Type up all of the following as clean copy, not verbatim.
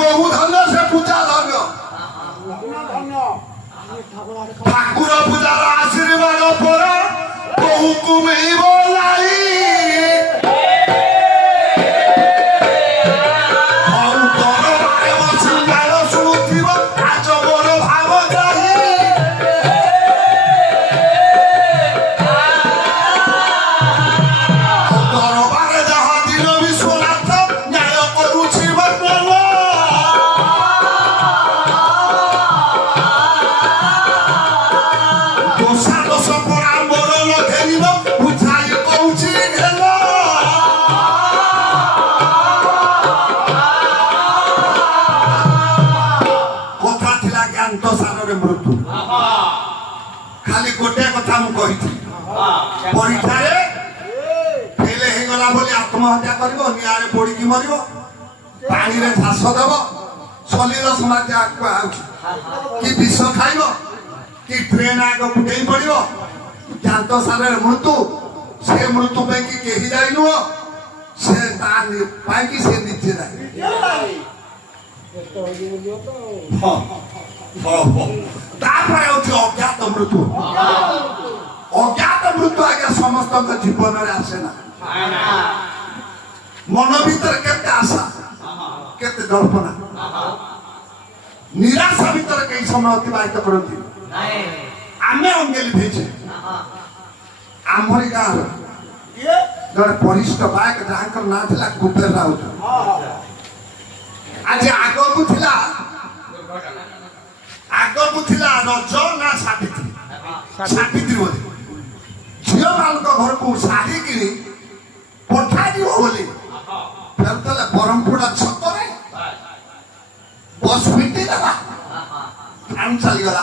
বহু ধন্য সে পূজা ধন্য ঠাকুর পূজার আশীর্বাদ পরে বহুକୁ ମିଳିବ ନାହିଁ मृत्यु खाली गोटे कथा मुझे परीक्षा फेल होगला बोली आत्महत्या कर निआरे पोड़ी मर पानी में झास देव सलील समाज कि विष खाइब कि ट्रेन आग फुटे पड़ो ज्ञात सार मृत्यु से मृत्यु पे कि कही जाए नुह से से निजे जाए अज्ञात मृत्यु आज्ञा समस्त जीवन में आसे ना मन भीतर केते आशा केते कल्पना निराशा भीतर कई समय अतिबाहित करती आमे अंगेली भेजे आमरी गाँव जड़े वरिष्ठ गायक जहाँ ना था कुबेर राउत आज आग को रज ना सावित्री सावित्री बोले झील मान घर को शाढ़ी कि पठा बोली फेर बरमपुरा छक बस पिटी टाइम चलीगला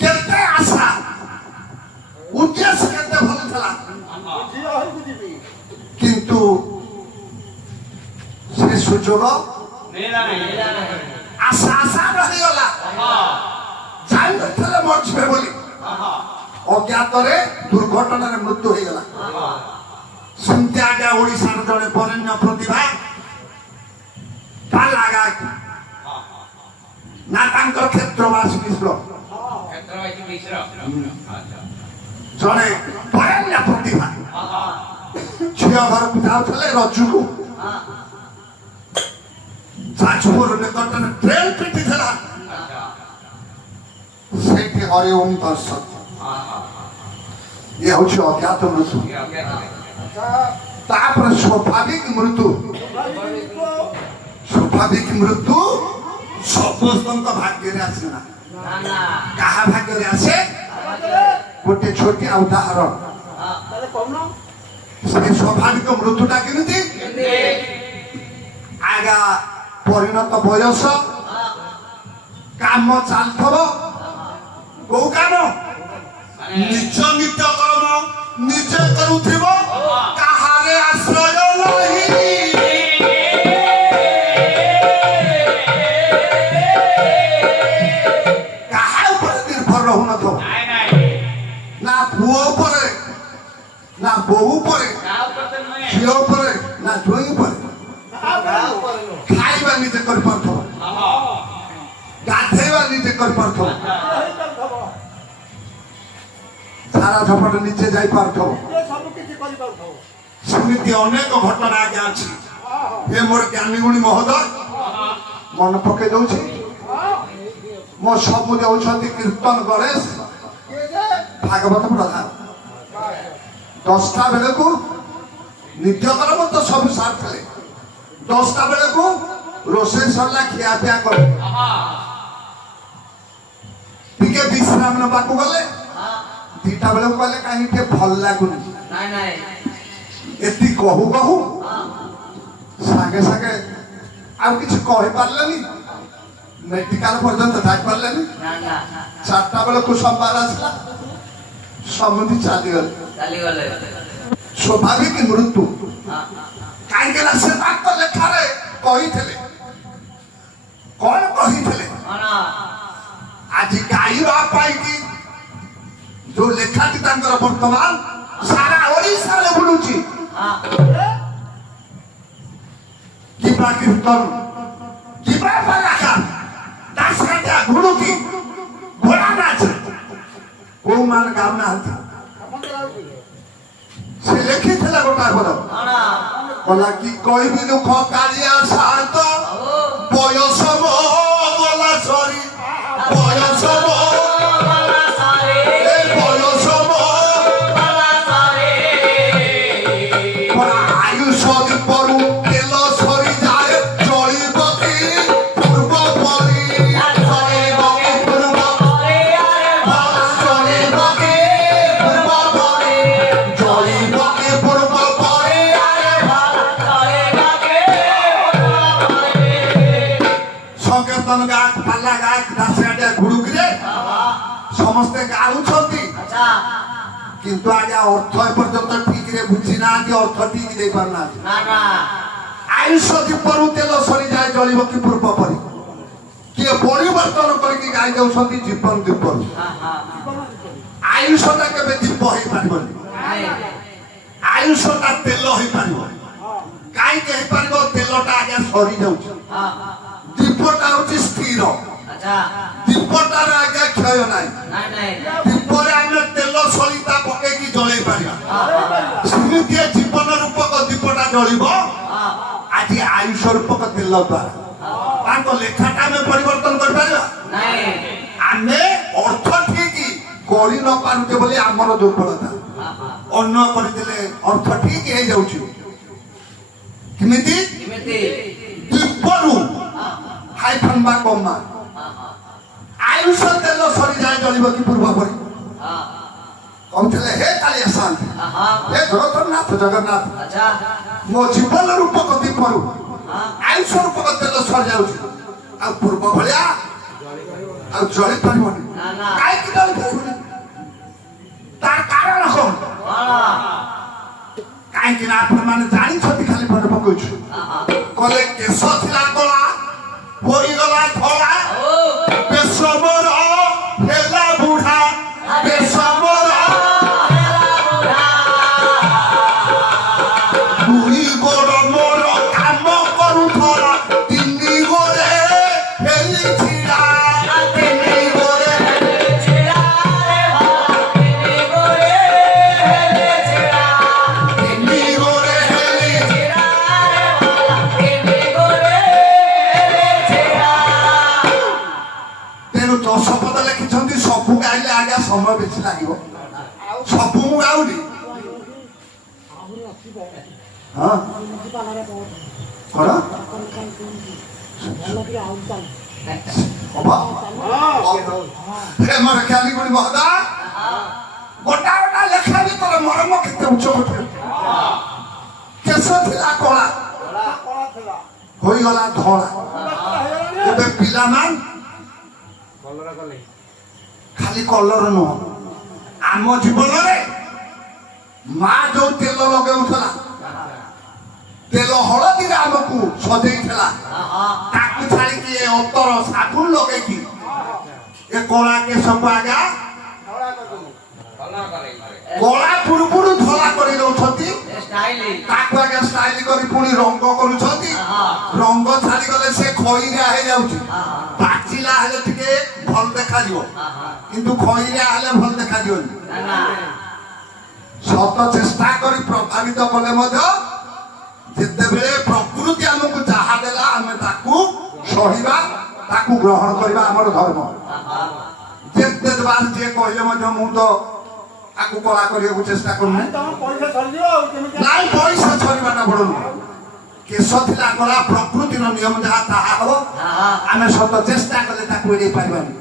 केते आशा उद्देश्य केते भल था किंतु से सुजोग आशा आशा रहीगला जानते मरछे बोली अज्ञात दुर्घटना मृत्यु हो गला सुनते आज्ञा ओडिशार जड़े बरेण्य प्रतिभा ना क्षेत्रवास मिश्र जड़े बरेण्य प्रतिभा झील घर को जाते रजू को जाजपुर निकट ट्रेन पिटी से हरिओम दर्शक ये हूँ अज्ञात मृत्यु स्वाभाविक मृत्यु स्वाभाविक मृत्यु समस्त भाग्य आसे ना क्या भाग्य आसे गोटे छोटिया उदाहरण स्वाभाविक मृत्युटा केमती आगा परिणत बयस काम चलथब कौ काम निज नित्य कर्म निजे करुथिब काहारे आश्रय नहीं काहा ऊपर निर्भर रहु न थो ना पुओ ऊपर ना बहु ऊपर झियो ऊपर ना जोई ऊपर खाइबा निजे कर पारथो गाधेबा निजे कर पारथो सारा झपट नीचे जाई पारथो सेमिति अनेक घटना आगे अछि हे मोर ज्ञानी गुणी महोदय मन पके दउछि मो सब देउछंती कीर्तन गणेश भागवत प्रधान 10टा बेले को नित्य कर्म तो सब साथ थे 10टा बेले को रोषे सरला खिया पिया कर टिके विश्राम नबा को गले 2टा बेले को गले काहे के भल लागुनी नाही नाही एति कहू कहू सागे सागे आ किछ कहि पारलेनी मेडिकल पर्यंत जाई पारलेनी ना ना 4टा बेले को संवाद आसला समिति चाली गले स्वाभाविक मृत्यु कहीं से लेखा कही कौन कही आज गाइबा जो लेखाटी वर्तमान सारा ओडिशा बुलूची कि ଯିବା କୀର୍ତ୍ତନ ଯିବା ପାରାକା ଦାସକାଠିଆ ଘୁଡୁକି ଘୋଡ଼ା ନାଚ କୋଉମାନେ ଗାଉନାହାନ୍ତି ସେ ଲେଖିଥିଲା ଗୋଟା ପଦ କଲା କି କହିବି ଦୁଃଖ କାଳିଆ ସାନ୍ତ ବୟସ ମୋ ଗଲା ସରି ବୟସ ମୋ ବୟସ ମୋ ଆୟୁଷ ଦୀପରୁ ତେଲ ସରି ଯାଏ ଚଳିବ କି ପୂର୍ବ ପରି ଚଳିବ କି ପୂର୍ବ ଚଳିବ କି ପୂର୍ବ ପରି ଚଳିବ କି ପୂର୍ବ ପରି ସଂକୀର୍ତ୍ତନ ଗାୟକ ପାଲା ଗାୟକ ଦାସିଆଟିଆ ଘୁଡୁକିରେ ସମସ୍ତେ ଗାଉଛନ୍ତି କିନ୍ତୁ ଆଜ୍ଞା ଅର୍ଥ ଏପର୍ଯ୍ୟନ୍ତ ଠିକରେ ବୁଝି ନାହାନ୍ତି ଅର୍ଥ ଠିକ ଦେଇ ପାରୁନାହାନ୍ତି ଆୟୁଷ ଦୀପରୁ ତେଲ ସରିଯାଏ ଜଳିବ କି ପୂର୍ବ ପରି କିଏ ପରିବର୍ତ୍ତନ କରିକି ଗାଇ ଯାଉଛନ୍ତି ଜୀବନ ଦୀପରୁ ଆୟୁଷଟା କେବେ ଦୀପ ହେଇପାରିବନି ଆୟୁଷଟା ତେଲ ହେଇପାରିବ କାହିଁକି ହେଇପାରିବ ତେଲଟା ଆଜ୍ଞା ସରିଯାଉଛି ଦୀପଟା ହଉଛି ସ୍ଥିର ଦୀପଟାର ଆଜ୍ଞା କ୍ଷୟ ନାହିଁ ଦୀପରେ ଆମେ ତେଲ ସଳିତା ପକେଇକି ଜଳେଇ ପାରିବା ସେମିତି ଜୀବନ ରୂପକ ଦୀପଟା ଜଳିବ ଆଜି ଆୟୁଷ ରୂପକ ତେଲ ଦ୍ୱାରା ତାଙ୍କ ଲେଖାଟା ଆମେ ପରିବର୍ତ୍ତନ କରିପାରିବା ଆମେ ଅର୍ଥ ଠିକ କରି ନ ପାରୁଛେ ବୋଲି ଆମର ଦୁର୍ବଳତା ଅନ୍ୟ କରିଦେଲେ ଅର୍ଥ ଠିକ ହେଇଯାଉଛି କେମିତି ଦୀପରୁ ହାଇଫନ୍ ବା କମା ଆୟୁଷ ତେଲ ସରିଯାଏ ଜଳିବ କି ପୂର୍ବ ପରି କହୁଥିଲେ ହେ କାଳିଆ ଶାନ୍ତି ହେ ଜଗନ୍ନାଥ ଜଗନ୍ନାଥ ମୋ ଜୀବନ ରୂପକ ଦୀପରୁ ଆୟୁଷ ରୂପକ ତେଲ ସରିଯାଉଛି ଆଉ ପୂର୍ବ ଭଳିଆ ଆଉ ଜଳି ପାରିବନି କାହିଁକି ଜଳି ପାରିବନି ତାର କାରଣ କଣ କାହିଁକି ନା ଆପଣମାନେ ଜାଣିଛନ୍ତି ଖାଲି ମନେ ପକଉଛୁ କଲେ କେଶ ଥିଲା କଳା ହୋଇଗଲା ଧଳା ବେଶମର ହେଲା ବୁଢା ବେଶମର ଦୁଇ ଗୋଡ଼ ମୋର କାମ କରୁଥିଲା ତିନି ଗୋରେ ହେଲି ଛିଡ଼ା ତିନି ଗୋରେ ତେଣୁ 10 ପଦ ଲେଖିଛନ୍ତି ସବୁ ଗାଇଲେ ଆଜ୍ଞା ସମୟ ବେଶୀ ଲାଗିବ ସବୁ ମୁଁ ଗାଉନି ହଁ କଣ ମୋର ଖ୍ୟାଲି ଗୁଣି ମହଦା ଗୋଟା ଗୋଟା ଲେଖା ଭିତରେ ମରମ କେତେ ଉଚ୍ଚ ଉଠେ କେଶ ଥିଲା କଳା ହୋଇଗଲା ଧଳା ଏବେ ପିଲାମାନେ ଖାଲି କଲର ନୁହଁ ଆମ ଜୀବନରେ ମା ଯୋଉ ତେଲ ଲଗାଉଥିଲା ତେଲ ହଳଦୀରେ ଆମକୁ ସଜେଇଥିଲା ତାକୁ ଛାଡ଼ିକି ଏ ଅତର ସାବୁନ ଲଗେଇକି ଏ କଳା କେଶକୁ ଆଜ୍ଞା କଳା ପୂର୍ବରୁ ଧଳା କରି ଦଉଛନ୍ତି ତାକୁ ଆଜ୍ଞା ଷ୍ଟାଇଲ କରି ପୁଣି ରଙ୍ଗ କରୁଛନ୍ତି ରଙ୍ଗ ଛାଡ଼ିଗଲେ ସେ ଖଇରିଆ ହେଇଯାଉଛି ପାଚିଲା ହେଲେ ଟିକେ ଭଲ ଦେଖାଯିବ କିନ୍ତୁ ଖଇରିଆ ହେଲେ ଭଲ ଦେଖାଯିବନି ସତ ଚେଷ୍ଟା କରି ପ୍ରଭାବିତ କଲେ ମଧ୍ୟ ଯେତେବେଳେ ପ୍ରକୃତି ଆମକୁ ଯାହା ଦେଲା ଆମେ ତାକୁ ସହିବା ତାକୁ ଗ୍ରହଣ କରିବା ଆମର ଧର୍ମ ଯେତେ ବାର ଯିଏ କହିଲେ ମଧ୍ୟ ମୁଁ ତ ତାକୁ କଳା କରିବାକୁ ଚେଷ୍ଟା କରୁନି ନାଇଁ ପଇସା ସରିବାଟା ବଡ ନୁହଁ କେଶ ଥିଲା କଳା ପ୍ରକୃତିର ନିୟମ ଯାହା ତାହା ହବ ଆମେ ସତ ଚେଷ୍ଟା କଲେ ତାକୁ ଏଡେଇ ପାରିବାନି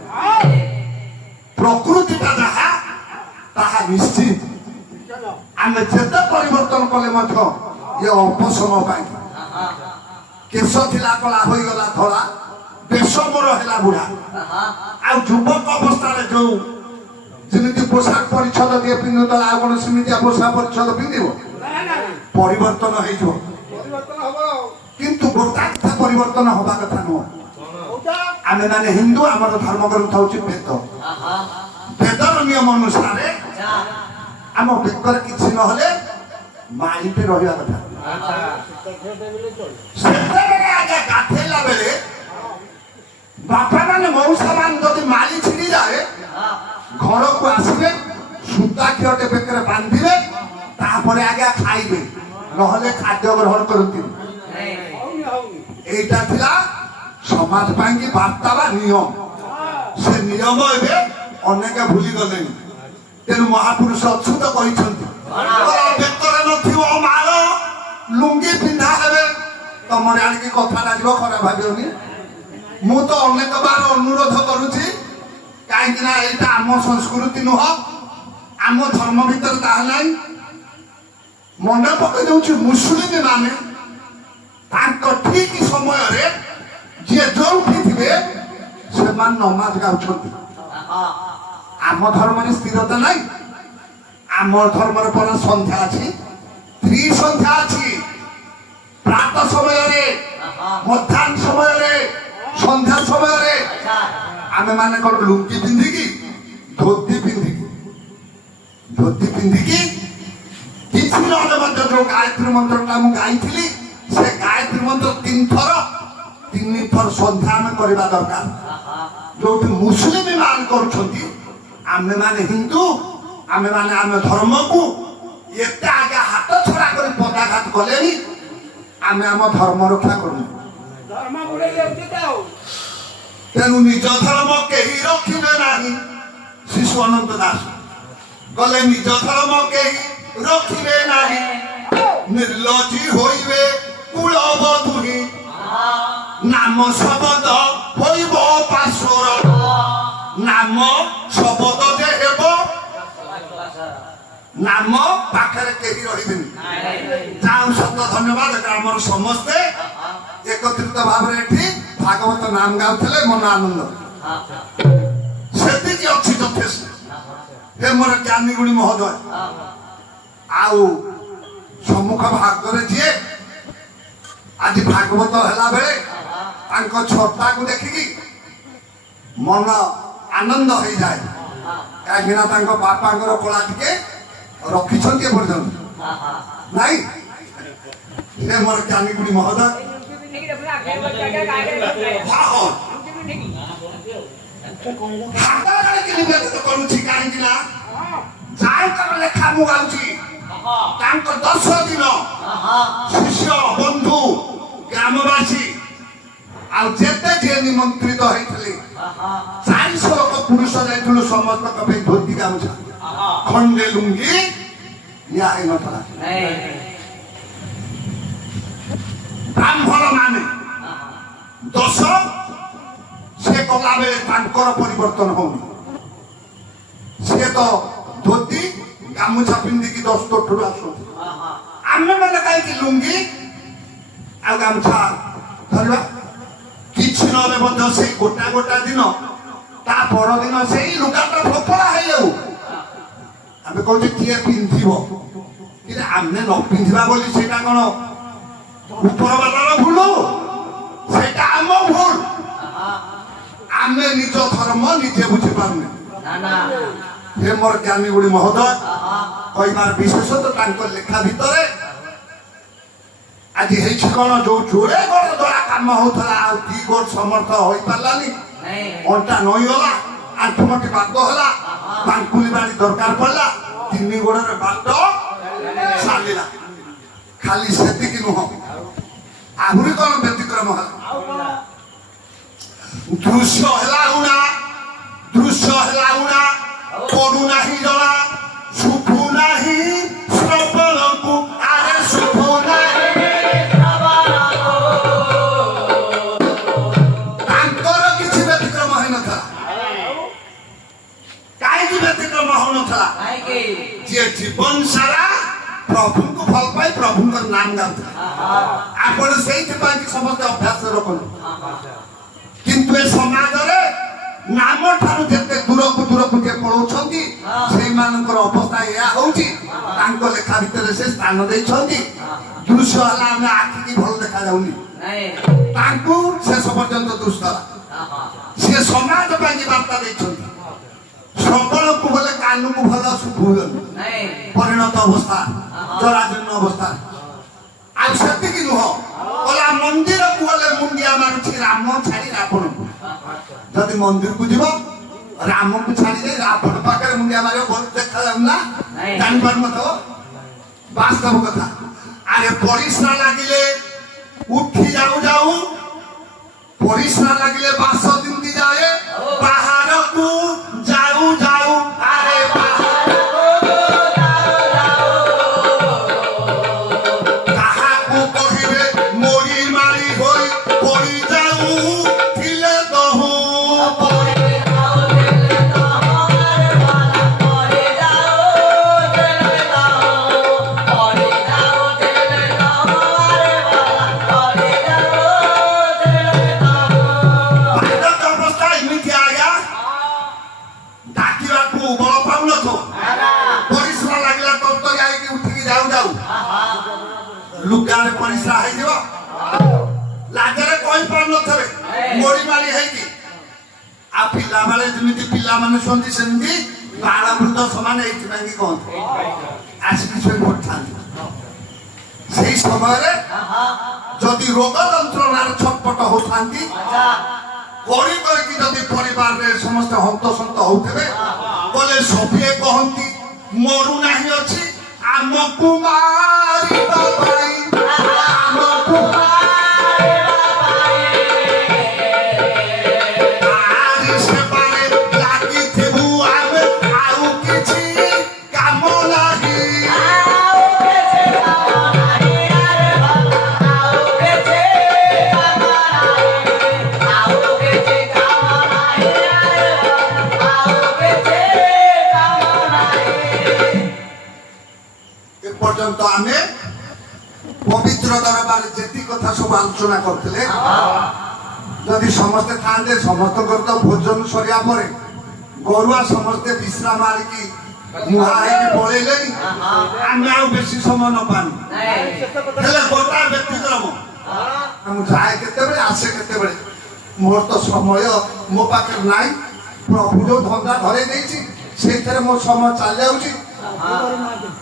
ପ୍ରକୃତିଟା ଯାହା ତାହା ନିଶ୍ଚିତ ଆମେ ଯେତେ ପରିବର୍ତ୍ତନ କଲେ ମଧ୍ୟ ଇଏ ଅଳ୍ପ ସମୟ ପାଇଁ କେଶ ଥିଲା କଳା ହୋଇଗଲା ଧଳା ବେଶ ମୋର ହେଲା ବୁଢା ଆଉ ଯୁବକ ଅବସ୍ଥାରେ ଯୋଉ ଯେମିତି ପୋଷାକ ପରିଚ୍ଛଦ ଦିଏ ପିନ୍ଧୁଥିଲା ଆଉ କଣ ସେମିତିଆ ପୋଷାକ ପରିଚ୍ଛଦ ପିନ୍ଧିବ ପରିବର୍ତ୍ତନ ହେଇଯିବ କିନ୍ତୁ ଗୋଟା କଥା ପରିବର୍ତ୍ତନ ହବା କଥା ନୁହଁ ଆମେ ମାନେ ହିନ୍ଦୁ ଆମର ଧର୍ମ ଗ୍ରନ୍ଥ ହଉଛି ବେଦ ବେଦର ନିୟମ ଅନୁସାରେ ଆମ ବେକରେ କିଛି ନହେଲେ ମାଳିଟେ ରହିବା କଥା ସେତେବେଳେ ଗାଧେଇଲା ବେଳେ ବାପା ମାନେ ମଉସା ମାନେ ଯଦି ମାଳି ଛିଡି ଯାଏ ଘରକୁ ଆସିବେ ସୂତା କ୍ଷୀରଟେ ବେକରେ ବାନ୍ଧିବେ ତାପରେ ଆଜ୍ଞା ଖାଇବେ ନହେଲେ ଖାଦ୍ୟ ଗ୍ରହଣ କରନ୍ତି। এইটা ଥିଲା ସମାଜ ପାଇଁ ବାର୍ତ୍ତା ବା ନିୟମ। ସେ ନିୟମ ଏବେ ଅନେକ ଭୁଲି ଗଲେଣି। ତେଣୁ ମହାପୁରୁଷ ଅଚ୍ୟୁତ କହିଛନ୍ତି ବେକରେ ନଥିବ ମାଳ ଲୁଙ୍ଗି ପିନ୍ଧା ହେବେ ତମର ଆଣିକି କଥାଟା ଯିବ ଖରାପ ଭାବିବନି। ମୁଁ ତ ଅନେକ ବାର ଅନୁରୋଧ କରୁଛି କାହିଁକି ନା ଏଇଟା ଆମ ସଂସ୍କୃତି ନୁହଁ ଆମ ଧର୍ମ ଭିତରେ ତାହା ନାହିଁ। ମନେ ପକେଇ ଦଉଛି ମୁସଲିମ ମାନେ ତାଙ୍କ ଠିକ ସମୟରେ ଯିଏ ଯୋଉଠି ଥିବେ ସେମାନେ ନମାଜ ଗାଉଛନ୍ତି। ଆମ ଧର୍ମରେ ସ୍ଥିରତା ନାହିଁ। ଆମ ଧର୍ମରେ ପରା ସନ୍ଧ୍ୟା ଅଛି ତ୍ରିସନ୍ଧ୍ୟା ଅଛି ପ୍ରାତ ସମୟରେ ମଧ୍ୟାହ୍ନ ସମୟରେ ସନ୍ଧ୍ୟା ସମୟରେ ଆମେ ମାନେ କଣ ଲୁଙ୍ଗି ପିନ୍ଧିକି ଧୋତି ପିନ୍ଧିକି କିଛି ନହେଲେ ମଧ୍ୟ ଯୋଉ ଗାୟତ୍ରୀ ମନ୍ତ୍ରଟା ମୁଁ ଗାଇଥିଲି ସେ ଗାୟତ୍ରୀ ମନ୍ତ୍ର 3 ଥର ସନ୍ଧ୍ୟା ଆମେ କରିବା ଦରକାର। ଯୋଉଠି ମୁସଲିମ ମାନ କରୁଛନ୍ତି ଆମେ ମାନେ ହିନ୍ଦୁ ଆମେ ମାନେ ଆମ ଧର୍ମକୁ ଏତେ ଆଗେ ହାତ ଛଡା କରି ପଦାଘାତ କଲେଣି ଆମେ ଆମ ଧର୍ମ ରକ୍ଷା କରୁନୁ। ତେଣୁ ନିଜ ଧର୍ମ କେହି ରଖିବେ ନାହିଁ। ଶିଶୁ ଅନନ୍ତ ଦାସ ଗଲେ ନିଜ ଧର୍ମ କେହି ରଖିବେ ନାହିଁ ନିର୍ଲଜ୍ଜି ହୋଇବେ କୁଳବଧୂ ନାମ ଶବଦ ହୋଇବ ପାର୍ଶ୍ୱର ନାମ ଶବଦ ଯେ ହେବ ନାମ ପାଖରେ କେହି ରହିବେନି। ଯାଉ ସତ ଧନ୍ୟବାଦ ଆମର ସମସ୍ତେ একত্রিত ভাবে এটি ভাগবত নাম গাউলে মন আনন্দ সেদিকে অছি যথেষ্ট। হে মোর জ্ঞানী গুণী মহোদয় আউ সম্মুখ ভাগরে যিয়ে আজ ভাগবত হেলা বেড়ে তাঙ্ক ছটাকে দেখিকি মন আনন্দ হয়ে যায় কাহিঁকি না তাঙ্ক বাপাঙ্কর কলা টিকে রখিছন্তি এ পর্যন্ত নাই। হে মোর জ্ঞানী গুণী মহোদয় କରୁଛି କାହିଁକି ନା ଯାହାଙ୍କର ଲେଖା ମୁଁ ଗାଉଛି ତାଙ୍କ 10 ଦିନ ଶିଷ୍ୟ ବନ୍ଧୁ ଗ୍ରାମବାସୀ ଆଉ ଯେତେ ଯିଏ ନିମନ୍ତ୍ରିତ ହେଇଥିଲେ 400 ଲୋକ ପୁରୁଷ ଯାଇଥିଲୁ ସମସ୍ତଙ୍କ ପାଇଁ ଧୋତି ଗାମୁଛା ଖଣ୍ଡେ ଲୁଙ୍ଗି ନିଆ ହେଇନଥିଲା। ବ୍ରାହ୍ମଣ ମାନେ 10 ସେ କଲା ବେଳେ ତାଙ୍କର ପରିବର୍ତ୍ତନ ହଉନି। ସିଏ ତ ଧୋତି ଗାମୁଛା ପିନ୍ଧିକି 10 ତୋଠରୁ ଆସୁଛନ୍ତି। ଆମେ ମାନେ କାହିଁକି ଲୁଙ୍ଗି ଆଉ ଗାମୁଛା ଧରିବା? କିଛି ନହେଲେ ମଧ୍ୟ ସେଇ ଗୋଟା ଦିନ ତା ପରଦିନ ସେଇ ଲୁଗାଟା ଫୋପଡ଼ା ହେଇଯାଉ ଆମେ କହୁଛେ କିଏ ପିନ୍ଧିବ କିନ୍ତୁ ଆମେ ନ ପିନ୍ଧିବା ବୋଲି ସେଇଟା କଣ ଉପର ବାଲାର ଭୁଲ? ସେଇଟା ଆମ ଭୁଲ। ଆମେ ନିଜ ଧର୍ମ ନିଜେ ବୁଝିପାରୁନେ। ହେ ମୋର ଜ୍ଞାନୀ ଗୁଣୀ ମହୋଦୟ କହିବାର ବିଶେଷତଃ ତାଙ୍କ ଲେଖା ଭିତରେ ଆଜି ହେଇଛି କଣ ଯୋଉ ଜୋରେ ଗୋଡ ଦ୍ୱାରା କାମ ହଉଥିଲା ଆଉ 2 ଗୋଡ ସମର୍ଥ ହୋଇପାରିଲାନି ଅଣ୍ଟା ନଇଗଲା ଆଣ୍ଠୁମଣ୍ଠି ବାଦ ହେଲା ବାଙ୍କୁଲି ବାଡ଼ି ଦରକାର ପଡିଲା 3 ଗୋଡରେ ବାଦ ଚାଲିଲା। ଖାଲି ସେତିକି ନୁହଁ ଆହୁରି କଣ ବ୍ୟତିକ୍ରମ ହେଲା ଦୃଶ୍ୟ ହେଲା ଉଣା ପଡୁ ନାହିଁ ଜଣା ଶୁଭୁ ନାହିଁ ଶ୍ରବଣକୁ ଆରେ ଶୁଭୁ ନାହିଁ ତାଙ୍କର କିଛି ବ୍ୟତିକ୍ରମ ହେଇନଥିଲା। କାହିଁକି ବ୍ୟତିକ୍ରମ ହଉନଥିଲା? ଯିଏ ଜୀବନ ସାରା ପ୍ରଭୁଙ୍କୁ ଭଲ ପାଇ ପ୍ରଭୁଙ୍କର ନାମ ଗାଉଥିଲା ଆପଣ ସେଇଥିପାଇଁ ସମସ୍ତେ ଅଭ୍ୟାସ ରଖନ୍ତୁ। କିନ୍ତୁ ଏ ସମାଜରେ ନାମ ଠାରୁ ଯେତେ ଦୂରକୁ ଯିଏ ପଳଉଛନ୍ତି ସେଇମାନଙ୍କର ଅବସ୍ଥା ଏହା ହଉଛି ତାଙ୍କ ଲେଖା ଭିତରେ ସେ ସ୍ଥାନ ଦେଇଛନ୍ତି। ଦୃଶ୍ୟ ହେଲା ଆମେ ଆଖିକି ଭଲ ଦେଖାଯାଉନି ତାଙ୍କୁ ଶେଷ ପର୍ଯ୍ୟନ୍ତ ଦୁଷ୍ଟ ସିଏ ସମାଜ ପାଇଁ ବାର୍ତ୍ତା ଦେଇଛନ୍ତି। ଶ୍ରବଣକୁ ଗଲେ କାନକୁ ଭଲ ଶୁଭୁନି ପରିଣତ ଅବସ୍ଥା ଜରାଜୀର୍ଣ୍ଣ ଅବସ୍ଥା। ଆଉ ସେତିକି ନୁହଁ ଗଲା ମନ୍ଦିରକୁ ଗଲେ ମୁଣ୍ଡିଆ मुंडिया मारुछि राम छाड़ी रावण को जदि मंदिर को जीव राम को छाड़ी दे रावण पाखे मुंडिया मारे बहुत देखा जाउना जान पार मत वास्तव कथा अरे परिश्रा लागिले उठी जाऊ जाऊ परिश्रा लागिले 12 दिन दी जाए बाहर को जाऊ जाऊ अरे बाहर को कहा को कहिबे मोरी मारी होई पड़ी जाऊ थिले दहु लुगारे परिश्रा है जो लाजरे कोई पर न थबे मोड़ी मारी है कि आ पिला वाले जमिति पिला माने सोंती सेंती बाला वृद्ध समान एथि मांगी कोन आसी किछो पड़थान सेही समय रे जदि रोग यंत्रणार छटपट होथांती कोरी कि जदि परिवार रे समस्त हंत संत होथबे बोले सफिए कहंती मरु नाही अछि आमकु मारी बाबाई आमकु मारी बाबाई आरी से पारे लागी थेबु आमे आउ किछि काम नाही आउ किछि काम नाही अरे बाबा आउ किछि काम नाही आउ किछि काम नाही अरे बाबा आउ किछि काम नाही पर्यंत आमे पवित्र दरबार जेती कथा सब आलोचना करथिले जदि समस्ते थांदे समस्त करत भोजन सरिया परे गरुआ समस्ते विश्राम मारिकी मुहाई पळेले आमे आउ बेसी समय न पानी हेले गोटा व्यक्तिक्रम हम जाए केते बेले आसे केते बेले मोर तो समय मो पाखे नाही प्रभु जो धंदा धरे देछि सेथरे मो समय चल जाउछि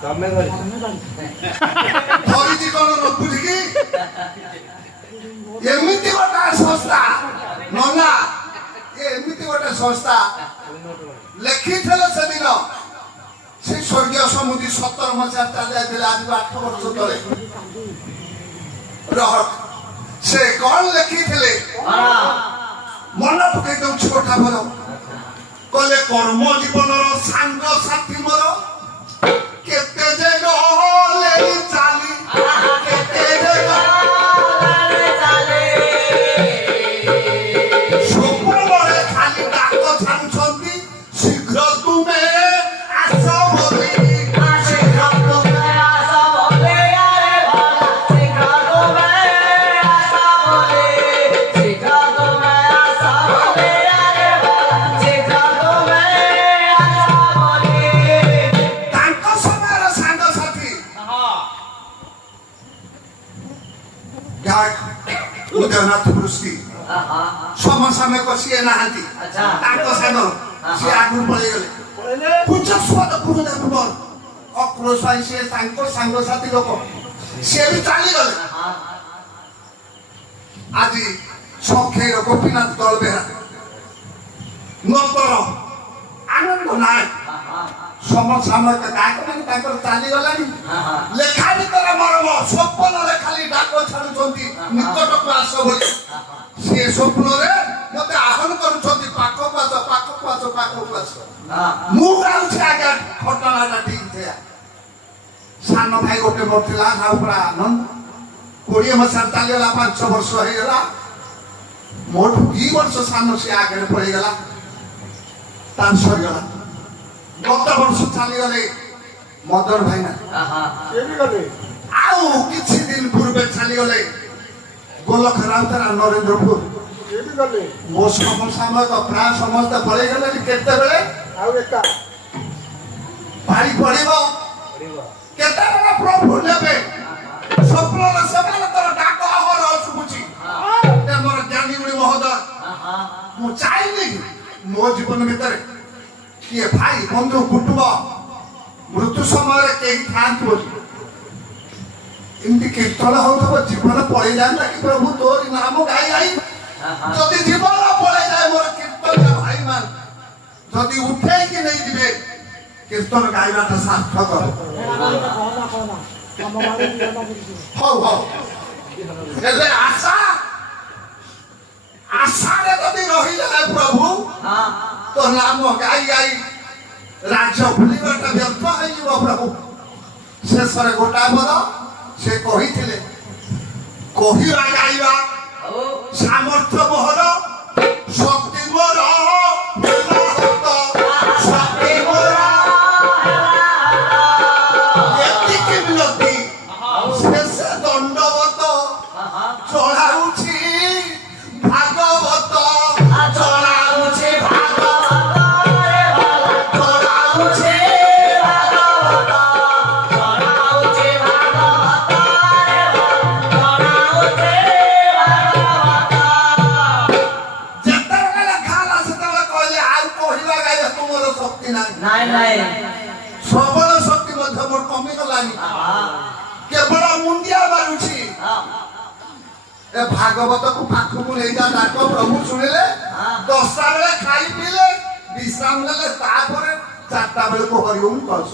तमे धरी जी कोन न बुझी एमिति गोटा संस्था नना एमिति गोटा संस्था लेखि थले से दिन से स्वर्गीय समुद्री 70 मसिया चल जाइले आज 8 वर्ष तले रहत से कोन लेखि थले मन पकई दउ छोटा भलो कले कर्म जीवनर सांग साथी मोर केते जे गले चाली केते जे गले चाली सुप्रभरे खाली डाक छानुछंती शीघ्र तुमे आसो बोली शीघ्र तुमे आसो बोली अरे भला शीघ्र तुमे आसो बोली शीघ्र तुमे आसो बोली अरे भला शीघ्र तुमे आसो बोली तांको समय सांग साथी गायक उदयनाथ पुरुषी समस्या में कसिए नाहांती तांको सानो से आगु पळे गले पूजा स्वाद पुरुना पुर अक्रोशाई से तांको सांग साथी लोक से भी चाली गले आजी सखे गोपीनाथ दल बेरा नतर आनंद नाय समसामयिक गायक माने तांकर चाली गलानी लेखा भीतर मरम स्वप्न रे खाली डाक छाडुछंती निकट को आस बोली से स्वप्न रे मते आह्वान करूछंती पाखो पास मु गाउ छ आगे घटनाटा ठीक थिया सानो भाई गोटे मरथिला नाउपरा आनंद 20 मसा चाली गला 5 वर्ष हे गला मोट 2 वर्ष सानो से आगे पड़ी गला तान सर गला गत वर्ष चली गले मदर भाई ना से भी गले आउ किछि दिन पूर्वे चली गले गोलख राउतरा नरेंद्रपुर से भी गले मो समय का प्राय समस्त पळे गले केते बेले आउ एका भाई पड़िबो केते बेले प्रभु नेबे स्वप्न रे समान तर डाक अहर सुबुची ते मोर ज्ञानी गुणी महोदय मु चाइली मो जीवन भीतर किए भाई बंधु कुटुंब मृत्यु समय कहीं था इमती कीर्तन हो जीवन पड़े जाता कि प्रभु तोर नाम गाई आई যদি জীবন পড়ে যায় মোর কীর্তনিয়া ভাই মান যদি উঠেইকি নেই দিবে কীর্তন গাইবাটা সার্থক হবে। হও হও ହେଲେ ଆଶାରେ ଯଦି ରହିଗଲା ପ୍ରଭୁ ତ ନାମ ଗାଇ ଗାଇ ରାଜ୍ୟ ଭୁଲିବାଟା ବ୍ୟର୍ଥ ହେଇଯିବ ପ୍ରଭୁ। ଶେଷରେ ଗୋଟା ପଦ ସେ କହିଥିଲେ କହିବା ଗାଇବା ସାମର୍ଥ୍ୟ ମୋହର ଶକ୍ତି ମୋର ଶକ୍ତି ମୋର ଏତିକି ବିନତି ଶେଷ ଦଣ୍ଡବତ ଚଳାଉଛି ଭାଗବତ ଚଳାଉଛି ଭାଗବତ ଚଳାଉଛି ଭାଗବତ ଚଳାଉଛି ଭାଗବତ ଚଳାଉଛି ଭାଗବତ। ଯେତେବେଳେ ଲେଖା ହେଲା ସେତେବେଳେ କହିଲେ ଆଉ କହିବା ଗାଇବାକୁ ମୋର ଶକ୍ତି ନାହିଁ। ଶ୍ରବଣ ଶକ୍ତି ମଧ୍ୟ ମୋର କମିଗଲାନି କେବଳ ମୁଣ୍ଡିଆ ମାରୁଛି। ଏ ଭାଗବତକୁ ପାଖକୁ ନେଇଯା ଡାକ ପ୍ରଭୁ ଶୁଣିଲେ 10ଟା ବେଳେ ଖାଇ ପିଇଲେ ବିଶ୍ରାମ ନେଲେ ତାପରେ 4ଟା ବେଳକୁ ହରିଓମ କରୁଛ।